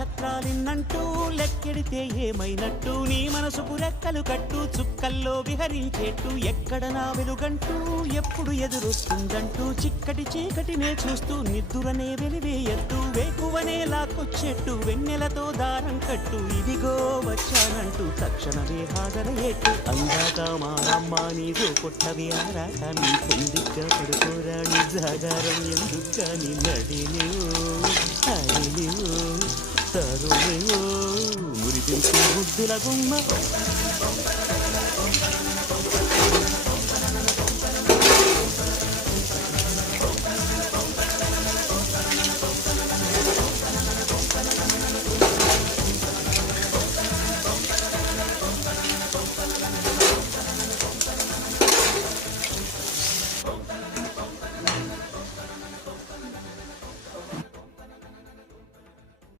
నక్షత్రాలిన్నంటూ లెక్కెడితే ఏమైనట్టు నీ మనసుకు రెక్కలు కట్టు చుక్కల్లో విహరించేట్టు ఎక్కడ నా వెలుగంటూ ఎప్పుడు ఎదురొస్తుందంటూ చిక్కటి చీకటినే చూస్తూ నిద్దురనే వెలివేయద్దు వేకువనే లాక్కొచ్చేట్టు వెన్నెలతో దారం కట్టు ఇదిగో వచ్చానంటూ తక్షణమే హాజరయ్యేట్టు అందాక మారమ్మ నీదో కొట్టవి ఆరాట నీ పొందిగ్గా పడుకోరా నీ జాగారం ఎందుకు నీ నడినివో అడినివో తరుణివో మురిపించు ముద్దుల గుమ్మ